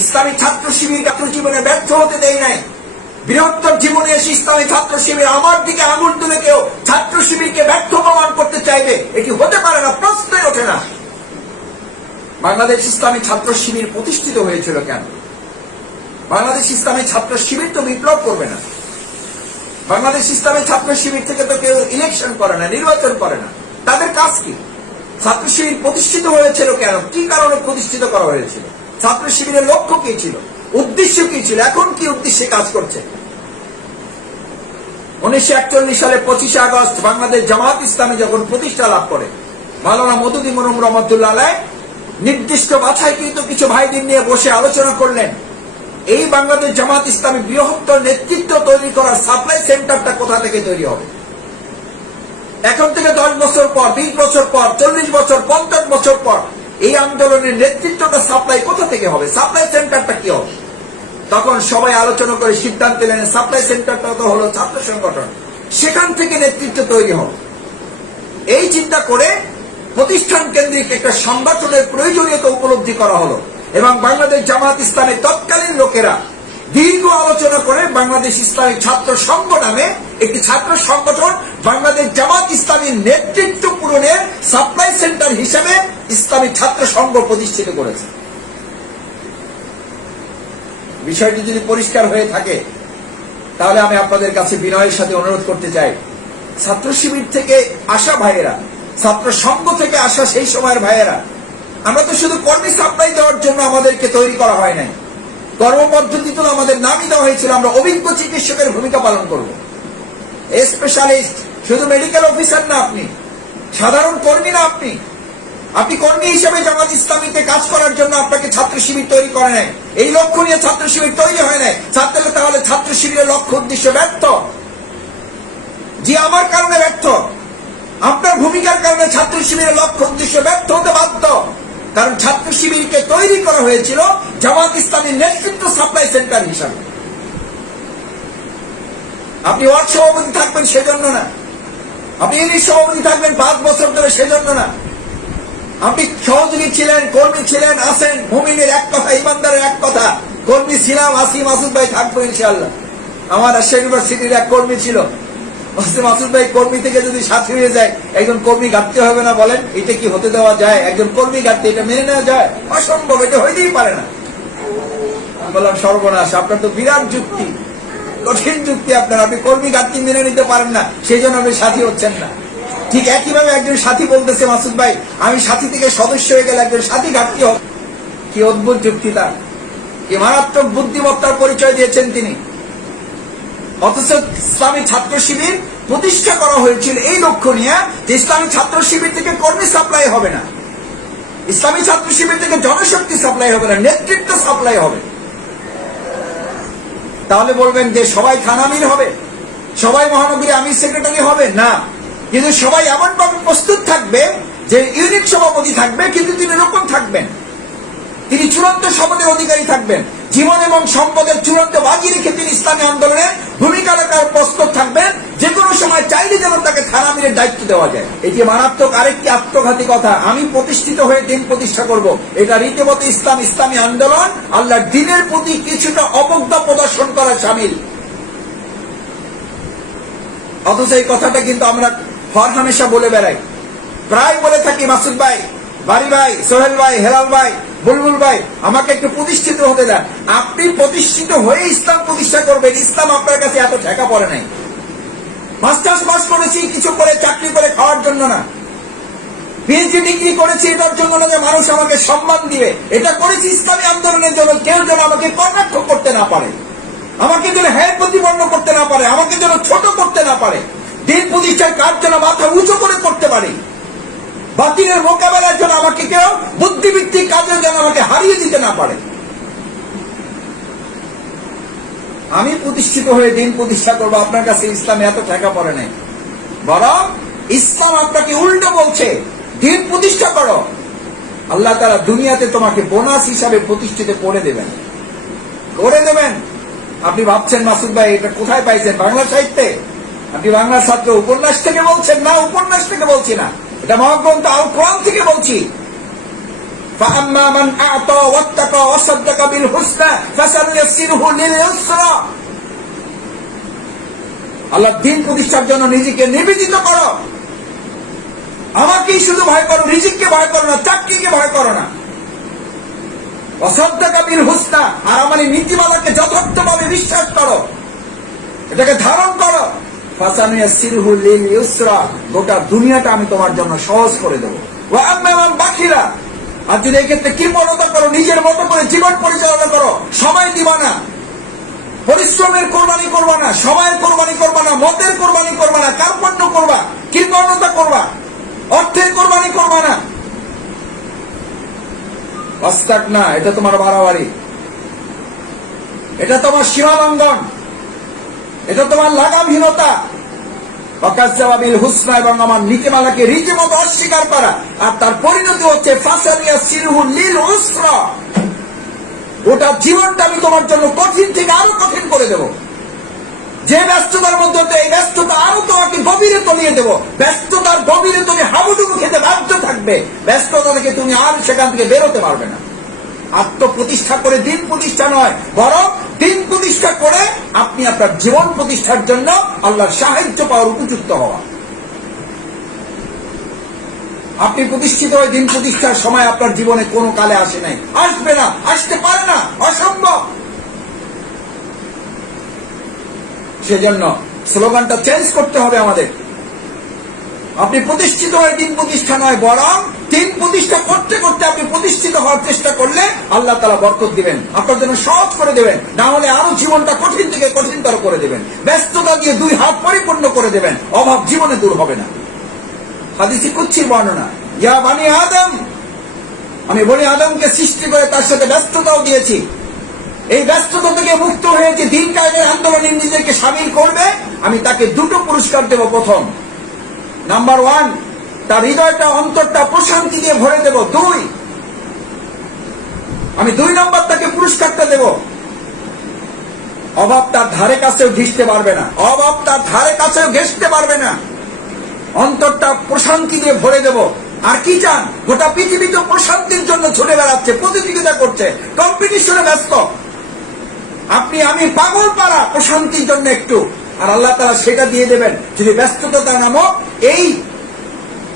ইসলামী ছাত্র শিবির ছাত্র জীবনে ব্যর্থ হতে দেয় নাই। বৃহত্তর জীবনে এসে ইসলামী ছাত্র শিবির আমার দিকে আঙুল তুলে কেউ ছাত্র শিবিরকে ব্যর্থ প্রমাণ করতে চাইবে, এটি হতে পারে না, প্রশ্নই ওঠে না। বাংলাদেশ ইসলামী ছাত্র শিবির প্রতিষ্ঠিত হয়েছিল কেন? বাংলাদেশ ইসলামী ছাত্র শিবির তো বিপ্লব করবে না। বাংলাদেশ ইসলামী ছাত্র শিবির থেকে তো কেউ ইলেকশন করে না, নির্বাচন করে না। তাদের কাজ কি? ছাত্র শিবির প্রতিষ্ঠিত হয়েছিল কেন? কি কারণে প্রতিষ্ঠিত করা হয়েছিল? ছাত্র শিবিরের লক্ষ্য কি ছিল? উদ্দেশ্য কি ছিল? এখন কি উদ্দেশ্যে কাজ করছে? 1941 সালে 25 আগস্ট বাংলাদেশ জামাত ইসলামী যখন প্রতিষ্ঠা লাভ করে, মাওলানা মওদুদী মরহুম রহমাতুল্লাহ আলাইহ নির্দিষ্ট বাছাইকৃত কিছু ভাইদের নিয়ে বসে আলোচনা করলেন, এই বাংলাদেশ জামাত ইসলামী বৃহত্তর নেতৃত্ব তৈরি করার সাপ্লাই সেন্টারটা কোথা থেকে তৈরি হবে? এখন থেকে 10 বছর পর, 20 বছর পর, 40 বছর, 50 বছর পর এই আন্দোলনের নেতৃত্বটা সাপ্লাই কোথা থেকে হবে? সাপ্লাই সেন্টারটা কি হবে? তখন সবাই আলোচনা করে সিদ্ধান্ত নিলেন সাপ্লাই সেন্টারটা তো হলো ছাত্র সংগঠন, সেখান থেকে নেতৃত্ব তৈরি হবে। এই চিন্তা করে প্রতিষ্ঠান কেন্দ্রিক একটা সংগঠনের প্রয়োজনীয়তা উপলব্ধি করা হলো এবং বাংলাদেশ জামাত ইসলামের তৎকালীন লোকেরা দীর্ঘ আলোচনা করে বাংলাদেশ ইসলামী ছাত্র সংঘ নামে একটি ছাত্র সংগঠন বাংলাদেশ জামাত ইসলামীর নেতৃত্ব পূরণের সাপ্লাই সেন্টার হিসেবে ইসলামী ছাত্র সংঘ প্রতিষ্ঠিত করেছে। বিষয়টি যদি পরিষ্কার হয়ে থাকে তাহলে আমি আপনাদের কাছে বিনয়ের সাথে অনুরোধ করতে চাই, ছাত্র শিবির থেকে আসা ভাইয়েরা, ছাত্র সংঘ থেকে আসা সেই সময়ের ভাইয়েরা, আমরা তো শুধু কর্মী সাপ্লাই দেওয়ার জন্য আমাদেরকে তৈরি করা হয় নাই। কর্মপদ্ধতিতে আমাদের নামই দেওয়া হয়েছিল আমরা অভিজ্ঞ চিকিৎসকের ভূমিকা পালন করব। স্পেশালিস্ট, শুধু মেডিকেল অফিসার না, আপনি সাধারণ কর্মী না, আপনি কর্মী হিসেবে জামাত ইসলামীতে কাজ করার জন্য আপনাকে ছাত্র শিবির তৈরি করে নাই। এই লক্ষ্য নিয়ে ছাত্র শিবির তৈরি হয় নাই। তাহলে ছাত্র শিবিরের লক্ষ্য উদ্দেশ্য ব্যর্থ। যে আমার কারণে ব্যর্থ, আপনার ভূমিকার কারণে ছাত্র শিবিরের লক্ষ্য উদ্দেশ্য ব্যর্থ হতে বাধ্য। কারণ ছাত্র শিবিরকে তৈরি করা হয়েছিল জামাত ইসলামীর নেতৃত্ব সাপ্লাই সেন্টার হিসাবে। আপনি ওয়ার্ড সভাপতি থাকবেন সেজন্য না, আপনি ইউনিট সভাপতি থাকবেন 5 বছর ধরে সেজন্য না, আপনি সহযোগী ছিলেন, কর্মী ছিলেন, আছেন। মুমিনের এক কথা, ইমানদারের এক কথা, কর্মী ছিলাম, আসি, মাসুদ ভাই থাকবো ইনশাআল্লাহ। আমার রাজশাহী ইউনিভার্সিটির এক কর্মী ছিল, মাসুদ ভাই কর্মী থেকে যদি সাথী হয়ে যায়, একজন কর্মী ঘাটতে হবে না? বলেন, এটা কি হতে দেওয়া যায়? একজন কর্মী ঘাটতে এটা মেনে নেওয়া যায়? অসম্ভব, এটা হইতেই পারে না। বললাম সর্বনাশ, আপনার তো বিরাট যুক্তি, কঠিন যুক্তি আপনার। আপনি কর্মী ঘাটতি মেনে নিতে পারেন না, সেই জন্য আপনি সাথী হচ্ছেন না। ঠিক একইভাবে একজন সাথী বলতেছে, মাসুদ ভাই আমি সাথী থেকে সদস্য হয়ে গেলে একজন সাথী ঘাটতি হবে। কি অদ্ভুত যুক্তি তার, কি মারাত্মক বুদ্ধিমত্তার পরিচয় দিয়েছেন তিনি। অথচ ইসলামী ছাত্র শিবির প্রতিষ্ঠা করা হয়েছিল এই লক্ষ্য নিয়ে যে ইসলামী ছাত্র শিবির থেকে কর্মী সাপ্লাই হবে না, ইসলামী ছাত্র শিবির থেকে জনশক্তি সাপ্লাই হবে না, নেতৃত্ব সাপ্লাই হবে। তাহলে বলবেন যে সবাই থানা আমির হবে, সবাই মহানগরী আমির সেক্রেটারি হবে না, কিন্তু সবাই এমনভাবে প্রস্তুত থাকবে যে ইউনিট সভাপতি থাকবে, কিন্তু তিনি রোপণ থাকবেন, তিনি চূড়ান্ত শপথের অধিকারী থাকবেন, জীবন এবং সম্পদের চূড়ান্ত বাজি রেখে তিনি ইসলামী আন্দোলনে ভূমিকা রাখার প্রস্তুত থাকবেন। যে কোনো সময় চাইলে যেন তাকে থানা আমিরের দায়িত্ব দেওয়া যায়। এটি মারাত্মক আরেকটি আত্মঘাতী কথা। আমি প্রতিষ্ঠিত হয়ে দিন প্রতিষ্ঠা করব, এটা রীতিমতো ইসলামী আন্দোলন আল্লাহর দ্বীনের প্রতি কিছুটা অবজ্ঞা প্রদর্শন করা শামিল। অথচ এই কথাটা কিন্তু আমরা হরহামেশা বলে বেড়াই, প্রায় বলে থাকি, মাসুদ ভাই, বাড়ি ভাই, সোহেল ভাই, হেলাল ভাই, বুলবুল ভাই, আমাকে একটু প্রতিষ্ঠিত হতে দেন। আপনি প্রতিষ্ঠিত হয়ে ইসলাম প্রতিষ্ঠা করবেন, ইসলাম আপনার কাছে এত ঠেকা পড়ে নাই। মাস্টার্স পাস করেছি কিছু করে চাকরি করে খাওয়ার জন্য না, পিএইচডি ডিগ্রি করেছি এটার জন্য না যে মানুষ আমাকে সম্মান দিবে, এটা করেছি ইসলামী আন্দোলনের জন্য। কেউ যেন আমাকে কটাক্ষ করতে না পারে, আমাকে যেন হ্যাঁ প্রতিপন্ন করতে না পারে, আমাকে যেন ছোট করতে না পারে, দিন প্রতিষ্ঠার কাজ যেন মাথা উঁচু করে করতে পারে, বাতিলের মোকাবেলার জন্য আমাকে কেউ বুদ্ধিভিত্তিক কাজে যেন আমাকে হারিয়ে দিতে না পারে। আমি প্রতিষ্ঠিত হয়ে দিন প্রতিষ্ঠা করবো, আপনার কাছে ইসলামে এত ঠেকা পড়ে নাই। বরং ইসলাম আপনাকে উল্টো বলছে, দিন প্রতিষ্ঠা করো, আল্লাহ তাআলা দুনিয়াতে তোমাকে বোনাস হিসাবে প্রতিষ্ঠিত করে দেবেন। আপনি ভাবছেন মাসুদ ভাই এটা কোথায় পাইছেন? বাংলা সাহিত্যে? আপনি বাংলার ছাত্র, উপন্যাস থেকে বলছেন? না, উপন্যাস থেকে বলছি না, এটা মহাগ্রন্থ আল কোরআন থেকে বলছি। فأما من أعطى واتقى وصدق بالحسنى فسنيسره لليسرى। আল্লাহ দিন প্রতিষ্ঠার জন্য নিজেকে নিবেদিত করো। আমাকেই শুধু ভয় করো, রিজিককে ভয় করো না, চাকরিকে ভয় করো না। ওয়াসাদ্দাকা বিল হুসনা, আর আমার এই নীতিমালাকে যথার্থভাবে বিশ্বাস করো, এটাকে ধারণ করো। ফাসানুয়াসসিরহু লিল ইউসরা, গোটা দুনিয়াটা আমি তোমার জন্য সহজ করে দেবো। ওয়া আম্মা মান বাখিলা, আর যদি এই ক্ষেত্রে কৃপণতা করো, নিজের মতো করে জীবন পরিচালনা করো, সময় দিবা না, পরিশ্রমের কোরবানি করবা না, সময়ের কোরবানি করবা না, মতের কোরবানি করবা না, কার্পণ্য করবা, কৃপণতা করবা, অর্থের কোরবানি করবা না, অস্তাক না, এটা তোমার বাড়াবাড়ি, এটা তোমার সীমালঙ্ঘন, এটা তোমার লাগামহীনতা। ওয়াকাজ্জাবিল হুসনা, এবং আমার নীতিমালাকে রীতিমতো অস্বীকার করা, আর তার পরিণতি হচ্ছে ফাসানিয়াসসিরহু লিল উসরা, গোটা জীবনটা আমি তোমার জন্য কঠিন থেকে আরো কঠিন করে দেব। যে ব্যস্ততার মধ্যে এই ব্যস্ততা আরো তোমাকে গভীরে তলিয়ে দেব। ব্যস্ততার গভীরে তুমি হাবুডুবু খেতে বাধ্য থাকবে। ব্যস্ততা থেকে তুমি আর সেখান থেকে বেরোতে পারবে না। আত্মপ্রতিষ্ঠা করে দিন প্রতিষ্ঠা নয়, বরং দিন প্রতিষ্ঠা করে আপনি আপনার জীবন প্রতিষ্ঠার জন্য আল্লাহর সাহায্য পাওয়ার উপযুক্ত হওয়া। আপনি প্রতিষ্ঠিত হয়ে দিন প্রতিষ্ঠার সময় আপনার জীবনে কোনো কালে আসে নাই, আসবে না, আসতে পারে না, অসম্ভব। সেজন্য স্লোগানটা চেঞ্জ করতে হবে আমাদের। আপনি প্রতিষ্ঠিত হয়ে দিন প্রতিষ্ঠা নয়, বরং দিন প্রতিষ্ঠা করতে করতে আপনি প্রতিষ্ঠিত হওয়ার চেষ্টা করলে আল্লাহ তাআলা বরকত দিবেন, আপনার জন্য সহজ করে দেবেন, না হলে আরো জীবনটা কঠিন থেকে কঠিনতর করে দেবেন। ব্যস্ততা দিয়ে দুই হাত পরিপূর্ণ করে দেবেন, অভাব জীবনে দূর হবে না। হাদিসে কুদসির বর্ণনা, ইয়া বানি আদম, আমি বনি আদমকে সৃষ্টি করে তার সাথে ব্যস্ততাও দিয়েছি। এই ব্যস্ততা থেকে মুক্ত হয়ে যে দিন কায়েমের আন্দোলনে নিজেকে সামিল করবে, আমি তাকে দুটো পুরস্কার দেব। প্রথম, নাম্বার 1, তার হৃদয়টা, অন্তরটা প্রশান্তি দিয়ে ভরে দেব। 2, আমি 2 নম্বর তাকে পুরস্কারটা দেব, অভাব তার ধারে কাছেও ঘেঁষতে পারবে না, অভাব তার ধারে কাছেও ঘেঁষতে পারবে না। অন্তরটা প্রশান্তি দিয়ে ভরে দেব। আর কি চান? গোটা পৃথিবী তো প্রশান্তির জন্য ছুটে বেড়াচ্ছে, প্রতিযোগিতা করছে, কম্পিটিশনে ব্যস্ত। আপনি আমি পাগল পারা প্রশান্তির জন্য একটু, আর আল্লাহ তাআলা সেটা দিয়ে দেবেন যদি ব্যস্ততা নামক এই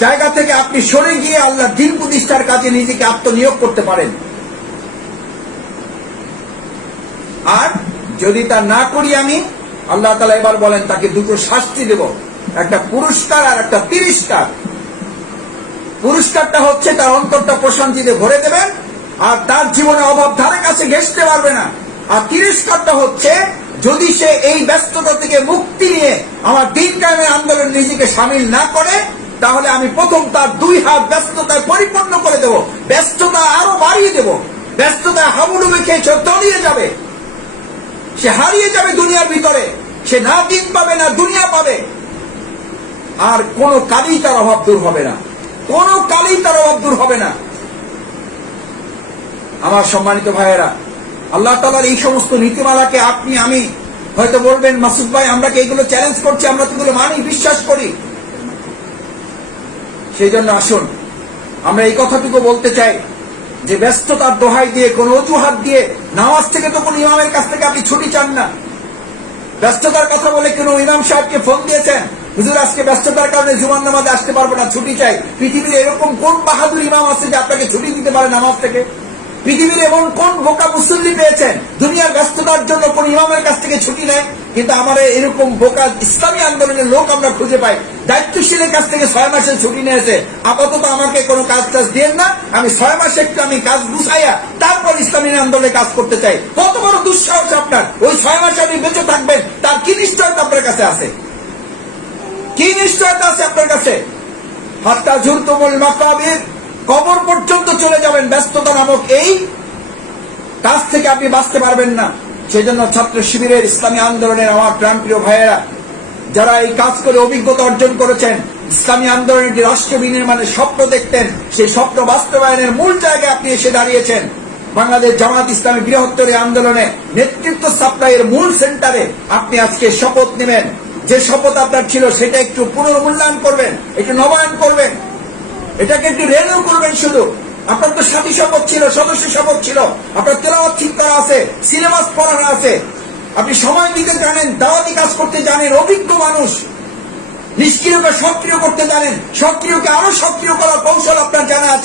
জায়গা থেকে আপনি সরে গিয়ে আল্লাহ দিন প্রতিষ্ঠার কাজে নিজেকে আত্মনিয়োগ করতে পারেন। আর যদি তা না করি আমি, আল্লাহ তাআলা এবার বলেন তাকে দুটো শাস্তি দেব, একটা পুরস্কার আর একটা তিরস্কার। পুরস্কারটা হচ্ছে তার অন্তরটা প্রশান্তিতে ভরে দেবেন, আর তার জীবনে অভাব ধারে কাছে ঘেঁষতে পারবে না। আর তিরস্কারটা হচ্ছে, যদি সে এই ব্যস্ততা থেকে মুক্তি নিয়ে আমার দিন কায়েমের আন্দোলনে নিজেকে সামিল না করে, তাহলে আমি প্রথম তার 2 হাত ব্যস্ততায় পরিপূর্ণ করে দেব, ব্যস্ততা আরো বাড়িয়ে দেব। ব্যস্ততায় হাবুডুবু খেয়ে তলিয়ে যাবে, সে হারিয়ে যাবে দুনিয়ার ভিতরে, সে না দিন পাবে না দুনিয়া পাবে। আর কোন কালেই তার অভাব দূর হবে না, কোন কালেই তার অভাব দূর হবে না। আমার সম্মানিত ভাইয়েরা, আল্লাহ তাআলার এই সমস্ত নীতিমালাকে আপনি আমি হয়তো বলবেন, মাসুদ ভাই আমরা কি এগুলো চ্যালেঞ্জ করছি? আমরা তো এগুলো মানি, বিশ্বাস করি। সেই জন্য আসুন আমরা এই কথাটুকু বলতে চাই যে ব্যস্ততার দোহাই দিয়ে, কোন অজুহাত দিয়ে, নামাজ থেকে তো কোন ইমামের কাছ থেকে আপনি ছুটি চান না। ব্যস্ততার কথা বলে কোন ইমাম সাহেবকে ফোন দিয়েছেন, হুজুর আজকে ব্যস্ততার কারণে জুমার নামাজে আসতে পারবো না, ছুটি চাই। পৃথিবীর এরকম কোন বাহাদুর ইমাম আছে যে আপনাকে ছুটি দিতে পারে নামাজ থেকে? পৃথিবীর এমন কোন বোকা মুসল্লি পেয়েছেন দুনিয়ার ব্যস্ততার জন্য কোন ইমামের কাছ থেকে ছুটি নেয়? কিন্তু আমার এরকম বোকা ইসলামী আন্দোলনের লোক আমরা খুঁজে পাই, দায়িত্বশীলের কাছ থেকে 6 মাসের ছুটি নিয়েছে। আপাতত আমাকে কোনো কাজ টাজ দেন না, আমি 6 মাসে একটু আমি কাজ গুছাইয়া তারপর ইসলামী আন্দোলনে কাজ করতে চাই। কত বড় দুঃসাহস আপনার! ওই 6 মাসে আপনি বেঁচে থাকবেন, তার কি নিশ্চয়তা আপনার কাছে আছে? কি নিশ্চয়তা আছে আপনার কাছে? হাত্তা জুরতুমুল মাকাবির, কবর পর্যন্ত চলে যাবেন, ব্যস্ততা নামক এই কাজ থেকে আপনি বাঁচতে পারবেন না। সেজন্য ছাত্র শিবিরের, ইসলামী আন্দোলনের আমার প্রাণপ্রিয় ভাইয়েরা, যারা এই কাজ করে অভিজ্ঞতা অর্জন করেছেন, ইসলামী আন্দোলনের যে রাষ্ট্র বিনির্মাণের স্বপ্ন দেখতেন, সেই স্বপ্ন বাস্তবায়নের মূল জায়গায় আপনি এসে দাঁড়িয়েছেন। বাংলাদেশ জামাত ইসলামী বৃহত্তর আন্দোলনে নেতৃত্ব সাপ্লাইয়ের মূল সেন্টারে আপনি আজকে শপথ নেবেন। যে শপথ আপনার ছিল সেটা একটু পুনর্মূল্যায়ন করবেন, একটু নবায়ন করবেন, এটাকে একটু রেনিউ করবেন। শুধু আপনার তো সাথী শপথ ছিল, সদস্য শপথ ছিল, আপনার তেলাওয়াত ঠিক করা আছে, সিলেবাস পড়ানো আছে, আপনি সময় দিতে জানেন, দাওয়াতি কাজ করতে জানেন, অভিজ্ঞ মানুষ, নিষ্ক্রিয়কে সক্রিয় করতে জানেন, সক্রিয়কে আরো সক্রিয় করার কৌশল আপনার জানা আছে।